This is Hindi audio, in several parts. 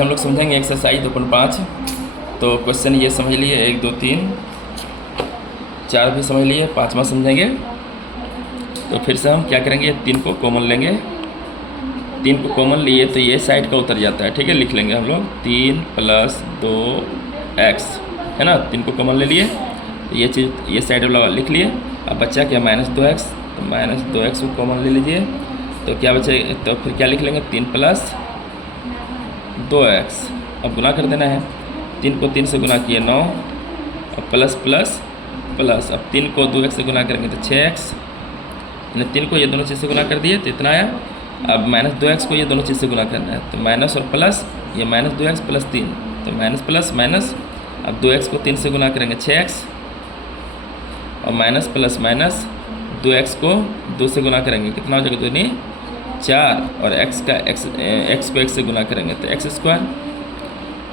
हम लोग समझेंगे एक्सरसाइज 2.5। तो क्वेश्चन ये समझ लिए, 1 2 3 4 भी समझ लिए, 5वां समझेंगे। तो फिर से हम क्या करेंगे, 3 को कॉमन लेंगे। 3 को कॉमन लिए तो ये साइड का उतर जाता है, ठीक है। लिख लेंगे हम लोग 3 + 2x, है ना। 3 को कॉमन ले लिए तो ये चीज़ ये साइड वाला लिख लिए। अब बच्चा क्या, -2x, तो -2x को कॉमन ले लीजिए तो क्या बचे, तो फिर क्या लिख लेंगे, 3 + 2x। अब गुना कर देना है, 3 को 3 से गुना किए 9, और प्लस प्लस प्लस। अब 3 को 2x से गुना करेंगे तो 6x, यानी 3 को ये दोनों चीज़ से गुना कर दिए तो इतना आया। अब -2x को ये दोनों चीज़ से गुना करना है तो माइनस और प्लस, ये -2x + 3, तो माइनस प्लस माइनस। अब 2x को 3 से गुना करेंगे 6x, और माइनस प्लस माइनस, 2x को 2 से गुना करेंगे कितना हो जाएगा, 2 नहीं 4, और x को x से गुना करेंगे तो x²।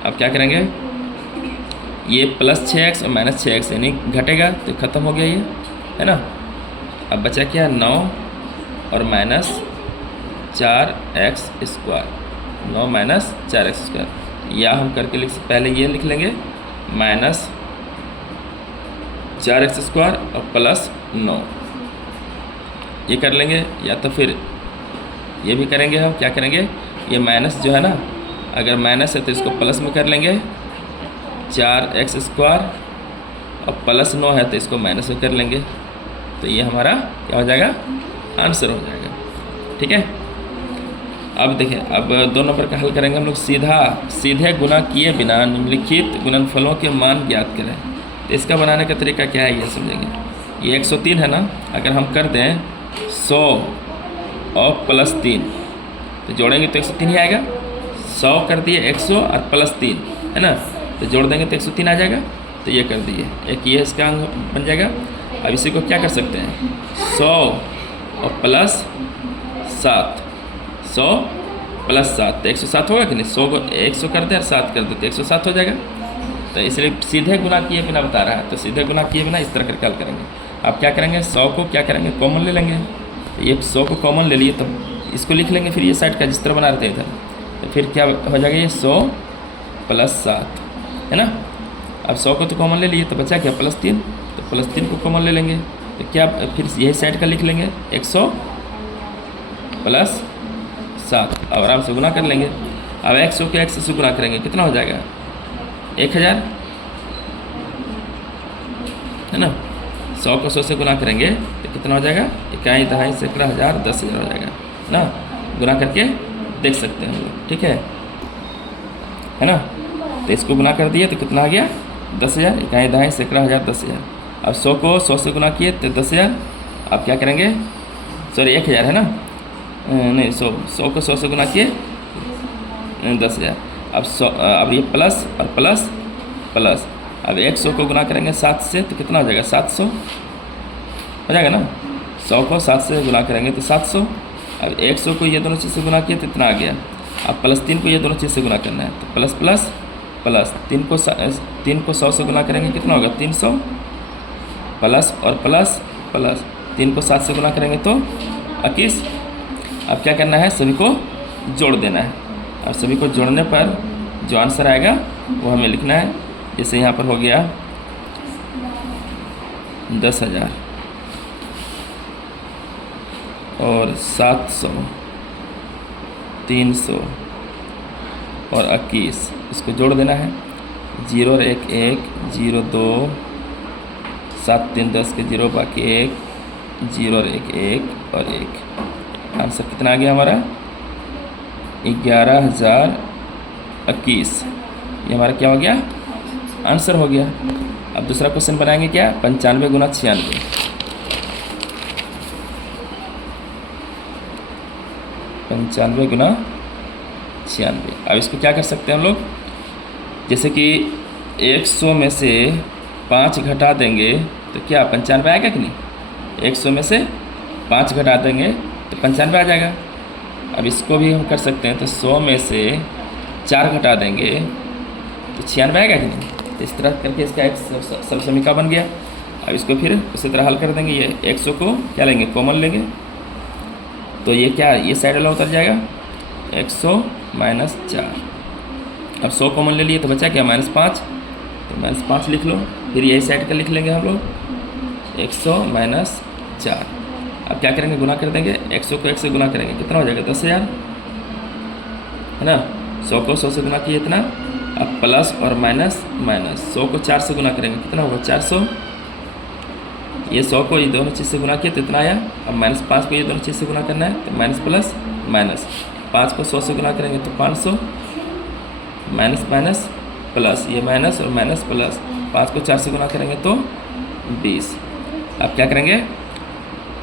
अब क्या करेंगे, ये +6x और -6x यानी घटेगा तो ख़त्म हो गया ये, है ना। अब बचा क्या, 9 और -4x², 9 - 4x²। या हम करके पहले ये लिख लेंगे -4x² और +9, ये कर लेंगे। या तो फिर ये भी करेंगे, हम क्या करेंगे, ये माइनस जो है ना, अगर माइनस है तो इसको प्लस में कर लेंगे, 4x² और +9 है तो इसको माइनस में कर लेंगे। तो ये हमारा क्या हो जाएगा, आंसर हो जाएगा, ठीक है। अब देखिए, अब 2 नंबर का हल करेंगे हम लोग। सीधे गुना किए बिना निम्नलिखित गुणनफलों के मान ज्ञात करें। तो इसका बनाने का तरीका क्या है, ये समझेंगे। ये 103 है ना, अगर हम कर दें 100 और +3 तो जोड़ेंगे तो 103 ही आएगा। 100 कर दिए 100 और +3, है ना, तो जोड़ देंगे तो 103 आ जाएगा। तो ये कर दिए, एक ये इसका अंग बन जाएगा। अब इसी को क्या कर सकते हैं, 100 और +7, 100 + 7 तो 107 होगा कि नहीं। 100 को 100 कर दे और 7 कर दे तो 107 हो जाएगा। तो इसलिए सीधे गुना किए बिना बता रहा है, तो सीधे गुना किए बिना इस तरह करके हल करेंगे। अब क्या करेंगे, 100 को क्या करेंगे, कॉमन ले लेंगे। तो ये 100 को कॉमन ले लिए तो इसको लिख लेंगे फिर ये साइड का जिस तरह बना रहे थे इधर। तो फिर क्या हो जाएगा, ये 100 + 7, है ना। अब 100 को तो कॉमन ले लिए तो बचा क्या, +3, तो +3 को कॉमन ले लेंगे तो क्या, फिर यही साइड का लिख लेंगे 100 + 7। अब आराम से गुना कर लेंगे। अब 100 को 100 से गुना करेंगे कितना हो जाएगा, 1000, है ना। 100 को 100 से गुना करेंगे तो कितना हो जाएगा, 1 दहाई सैकड़ा हज़ार 10,000 हो जाएगा ना। गुना करके देख सकते हैं हम लोग, ठीक है ना। तो इसको गुना कर दिए तो कितना आ गया, 10,000, 1 दहाई सैकड़ा हज़ार 10,000। अब 100 को 100 से गुना किए तो 10,000। अब क्या करेंगे, सॉरी 1,000 है ना, नहीं 100 को 100 से गुना किए 10,000। अब 100, अब ये प्लस और प्लस प्लस। अब 100 को गुना करेंगे 7 से तो कितना हो जाएगा, 700 हो जाएगा ना। 100 को 7 से गुना करेंगे तो 700। अब 100 को ये दोनों चीज़ से गुना किए तो इतना आ गया। अब +3 को ये दोनों चीज़ से गुना करना है तो प्लस प्लस प्लस। 3 को 100 से गुना करेंगे कितना होगा, 300, प्लस और प्लस प्लस। 3 को 7 से गुना करेंगे तो 21। अब क्या करना है, सभी को जोड़ देना है। अब सभी को जोड़ने पर जो आंसर आएगा वो हमें लिखना है। जैसे यहाँ पर हो गया 10,000 और 700, 300 और 21, इसको जोड़ देना है। 0 और 1 1, 0 2, 7 3 10 के 0 बाकी 1, 0 और 1 1 और 1। आंसर कितना आ गया हमारा, 11,021। ये हमारा क्या हो गया, आंसर हो गया। अब दूसरा क्वेश्चन बनाएंगे क्या, 95 × 96। 95 × 96। अब इसको क्या कर सकते हैं हम लोग, जैसे कि 100 में से 5 घटा देंगे तो क्या 95 आएगा कि नहीं। 100 में से 5 घटा देंगे तो 95 आ जाएगा। अब इसको भी हम कर सकते हैं, तो 100 में से 4 घटा देंगे तो 96 आएगा कि नहीं। तो इस तरह करके इसका एक सब समीकरण बन गया। अब इसको फिर उसी तरह हल कर देंगे। ये 100 को क्या लेंगे, कॉमन लेंगे, तो ये क्या, ये साइड वाला उतर जाएगा 100 - 4, अब 100 कॉमन ले लिए तो बचा क्या -5, तो -5 लिख लो। फिर यही साइड का लिख लेंगे हम लोग 100 - 4। अब क्या करेंगे, गुना कर देंगे, 100 को 1 से गुना करेंगे, कितना हो जाएगा 10,000, है ना। 100 को 100 से गुना किए इतना। अब प्लस और माइनस माइनस, 100 को 4 से गुना करेंगे, कितना होगा 400। ये 100 को ये दोनों चीज़ से गुना किए तो इतना आया। अब -5 को ये दोनों चीज़ से गुना करना है तो माइनस प्लस माइनस, 5 को 100 से गुना करेंगे तो 500, माइनस माइनस प्लस, ये माइनस और माइनस प्लस, 5 को 4 से गुना करेंगे तो 20। अब क्या करेंगे,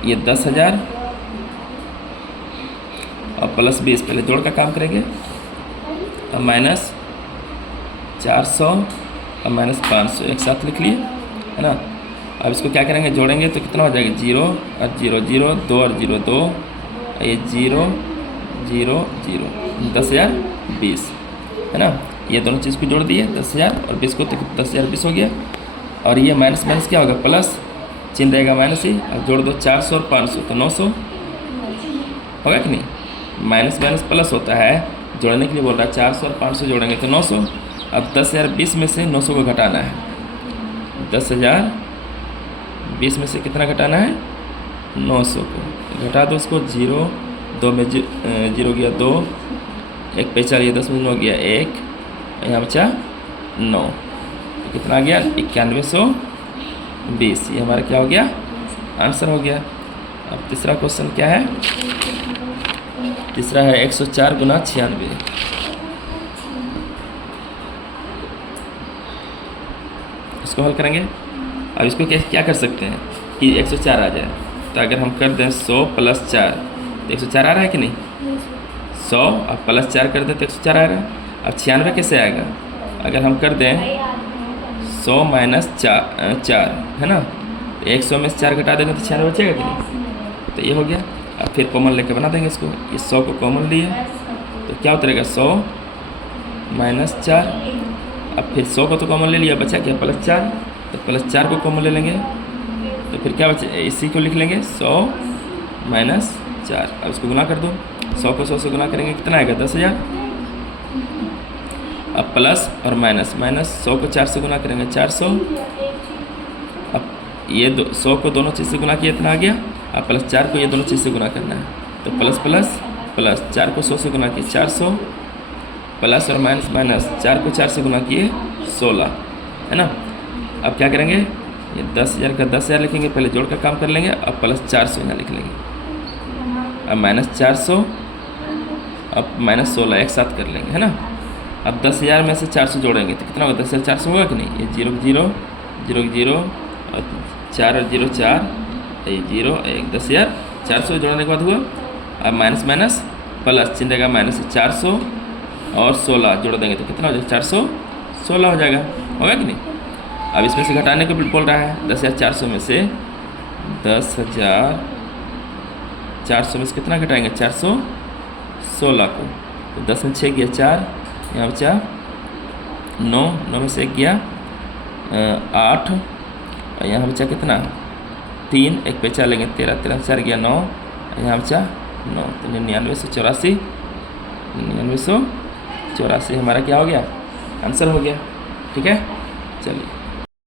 ये 10,000 और प्लस 20, पहले जोड़ का काम करेंगे। अब -400 और -500 एक साथ लिख लिए, है ना। अब इसको क्या करेंगे, जोड़ेंगे तो कितना हो जाएगा, 0 और 0 0, 2 और 0 2, ये 0 0 0, 10,020, है ना। ये दोनों चीज़ को जोड़ दिए 10,000 और 20 को, तो 10,020 हो गया। और ये माइनस माइनस क्या होगा, प्लस, चिन्ह रहेगा माइनस ही। अब जोड़ दो 400 और 500 तो 900 होगा कि नहीं। माइनस माइनस प्लस होता है, जोड़ने के लिए बोल रहा है, 400 और 500 जोड़ेंगे तो 900। अब 10,020 में से 900 को घटाना है, 10,020 में से कितना घटाना है, 900 को घटा दो। उसको 0 2 में 0 गया 2, 1 पे 4, 10 में 9 गया 1, यहाँ बचा 9, तो कितना आ गया 9120। ये हमारा क्या हो गया, आंसर हो गया। अब तीसरा क्वेश्चन क्या है, तीसरा है 104 गुना 96। इसको हल करेंगे। अब इसको क्या कर सकते हैं कि 104 आ जाए, तो अगर हम कर दें 100 + 4 तो 104 आ रहा है कि नहीं, 100 और + 4 कर दें तो 104 आ रहा है। अब 96 कैसे आएगा, अगर हम कर दें 100 - 4, है ना, 100 में से 4 घटा देंगे तो 96 बचेगा कि नहीं, तो ये हो गया। अब फिर कॉमन लेके बना देंगे इसको, ये 100 को कॉमन लिए तो क्या उतरेगा 100 - 4। अब फिर 100 को तो कॉमन ले लिया, बचा क्या +4, तो +4 को कॉमन ले लेंगे तो फिर क्या बचे, इसी को लिख लेंगे 100 - 4। अब इसको गुना कर दो, 100 को 100 से गुना करेंगे कितना आएगा 10,000। अब प्लस और माइनस माइनस, 100 को 4 से गुना करेंगे 400। अब ये 100 को दोनों चीज़ से गुना किया इतना आ गया। अब +4 को ये दोनों चीज़ से गुना करना है तो प्लस प्लस प्लस, 4 को 100 से गुना किए 400, प्लस और माइनस माइनस, 4 को 4 से गुना किए 16, है ना। अब क्या करेंगे, ये 10,000 का 10,000 लिखेंगे, पहले जोड़ का काम कर लेंगे। अब +400 यहाँ लिख लेंगे। अब -400, अब -16 एक साथ कर लेंगे, है ना। अब 10,000 में से 400 जोड़ेंगे तो कितना होगा, 10,000 400 होगा कि नहीं। ये 0 0 0 0 और 4 और 0 4, ये 0 1, 10,000 400 जोड़ने के बाद हुआ। अब माइनस माइनस प्लस, चिन्ह रहेगा माइनस, 400 और 16 जोड़ देंगे तो कितना हो जाएगा 416 हो जाएगा, होगा कि नहीं। अब इसमें से घटाने को बोल रहा है, 10,400 में से 10,400 में से कितना घटाएंगे 416 को, तो 10 में 6 गया 4, यहाँ बचा 9, 9 में से 1 गया 8, और यहाँ बचा कितना 3, 1 पे 4 लेंगे 13, 13 4 गया 9, यहाँ बचा 9, तो 9984 हमारा क्या हो गया, आंसर हो गया। ठीक है, चलिए।